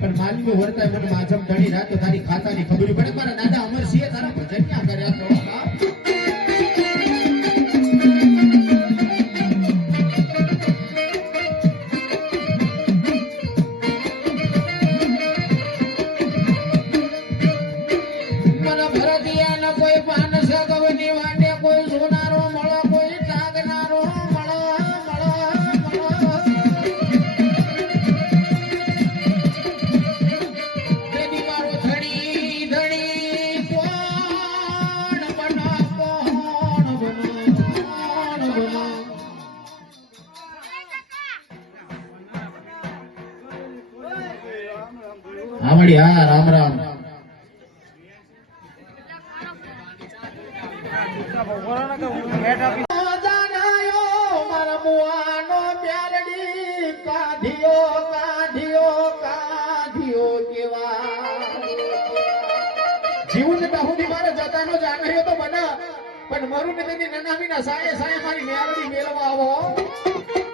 પણ માલવી વર્તાય મને માજમ ધણી રાત તારી ખાતાની ખબર પડે મારા દાદા અમરસિંહે તારા ભજન ક્યાં કર્યા તો હા રામ રામ જીવન બાહુની મારે જતાનો જાણ્યો તો બના પણ મરું નદી નનામી ના સાયે સાયે મારી મેરડી મેળવા આવો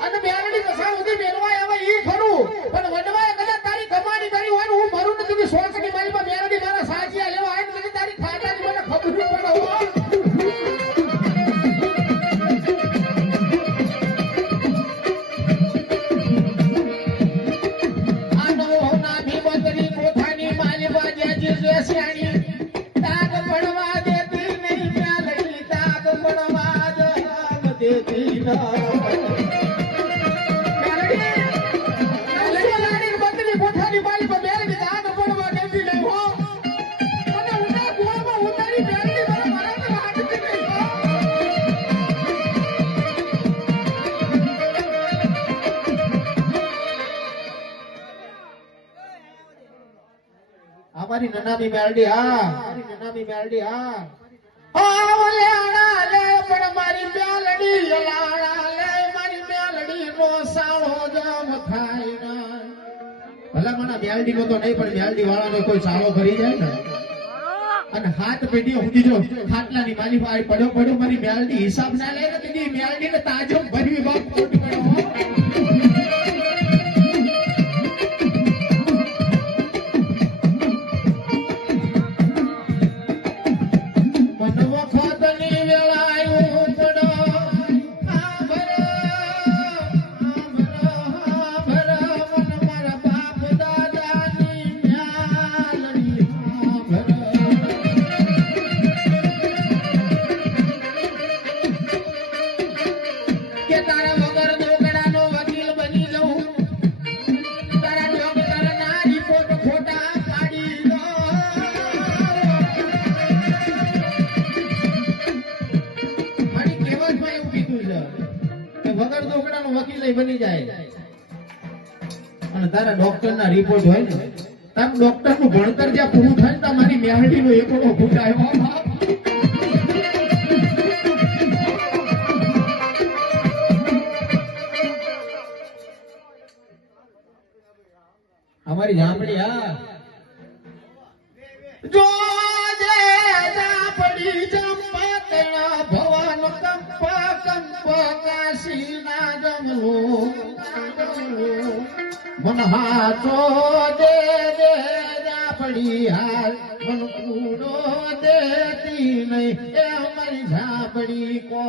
અને મેરડી કસા સુધી મેળવા આવે ઈ ખરું પણ વડવાએ કદાચ તારી કમાણી કરી હોય હું મરું નથી સોચની મારી માં મેરડી મારા સાચિયા લેવા આવે મને તારી ખાતાની મને ખબર પડે આ નો ના ભીમતરી કોઠાની માલી બાજે જે શ્યાણી તાગ પડવા દેતી નહીં મેલડી તાગ પડવા દેતી ના हमारी ननामी मेलडी हाँ हमारी ननामी मेलडी हाँ ले पण मारी मेलडी लाड़ा ले मारी मेलडी नो साळो जम थाय ना भला मना मेलडी नो तो नहीं पण मेलडी वाळा नो कोई साळो भरी जाय ने અને હાથ પેઢી ઉડી જો ખાટલાની માલી પાસે પડ્યો મારી મેલડી હિસાબ ના લે ને તેની મેલડી ને તાજો ભરવી બાપ કોટ પડ્યો બની જાય અને તારા ડોક્ટર ના રિપોર્ટ હોય ને તારા ડોક્ટર નું ભણતર જ્યાં પૂરું થાય ને મારી મેહડી નો એકડો ફૂટાયો हमारी झांपड़ी हाँ जो जे झांपड़ी जंपतना भवन कंप कंप काशी ना जमलो मन हाथो दे दे झांपड़ी हाल मन कूड़ो देती नहीं ये हमारी झांपड़ी को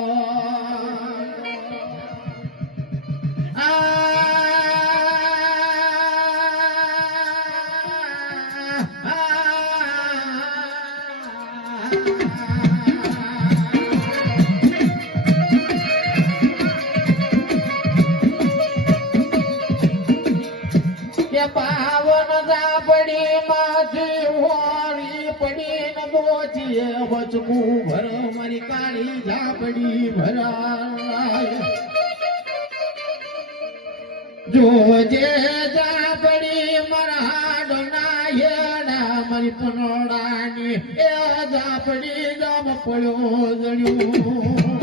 पावन झापड़ी माथी होरी पड़ी न बोचिए बचकू भर मारी काली झापड़ी भरा जो जे झापड़ी मरहाड नायड़ा मारी पनोड़ानी ए झापड़ी जम पड़ो जड़ियो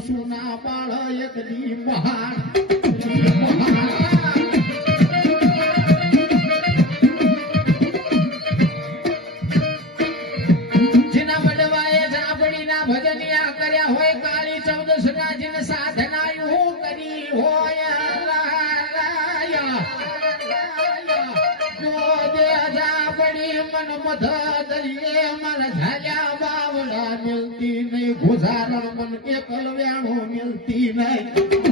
सुना बाळ એક દી મહાન જેના વડવાએ જાબડીના ભજનિયા કર્યા હોય કાળી ચૌદશ ના જીન સાધનાયું કરી હોય જો દે જાબડી મન મધ દરિયે મન ઝાલ્યા બાવડા મિલતી નહીં ગુજારણ મન કે કલવ્યાણો મિલતી નહીં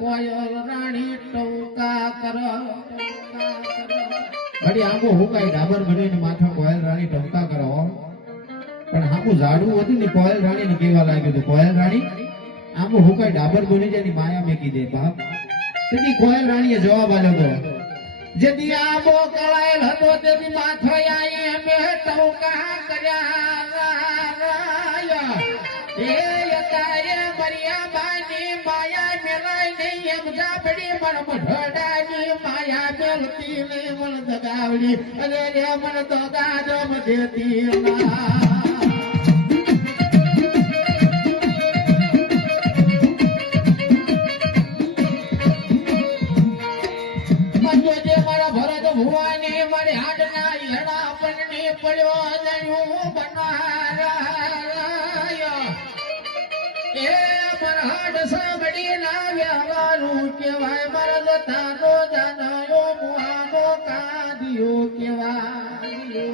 કોયલ રાણી ટૌકા કર ઘડી આંબો હુકાઈ ડાબર બનીને માથા કોયલ રાણી ટૌકા કરો પણ આંબો ઝાડું હતું ને કોયલ રાણી ને કેવા લાગ્યું હતું કોયલ રાણી આંબો હુકાઈ ડાબર બની જાય માયા મેકી દે બાપ તેથી કોયલ રાણીએ જવાબ આપ્યો હતો જેથી આંબો કળાયેલ હતો તેથી માથો આઈ અમે ટૌકા કર્યા એ યતાએ મરિયા બાની માયા મેલાય નહીં એમ જાબડી મન મઢડાની માયા મેલતી નહીં મન દગાવડી અને રે મન દગા જમ દેતી ના ભુવાની મારી હાડના ઈલડા પગની પડ્યો દણ્યું બનારાયા એ મરહાડ સાંભળી ના વ્યવહારું કેવાય મરદ તારો જાનયો મુહાનો કાદિયો કેવાય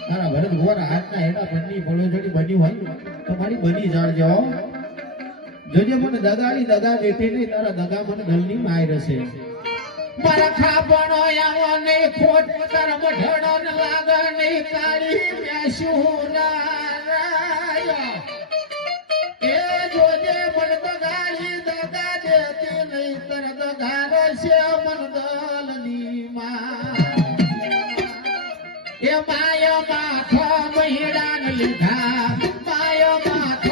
તારા ભરત ભુવાના હાથના હેડા પગની પડ્યો જડી બની હોય તો મારી બની જાણજો જોજે મને દગાડી દગા દેતી નહીં તારા દગા મને દલની માય રહેશે મારા ખાબણો આવો નહીં ખોટ કરમ ઢળન લાગ નહીં કાળી મેસું એ જોજે મન દગાડી દગા દેતી નહીં તર દગાર છે મન દલની માં એ માયા માથો મહિડાન લીધા માયા માથો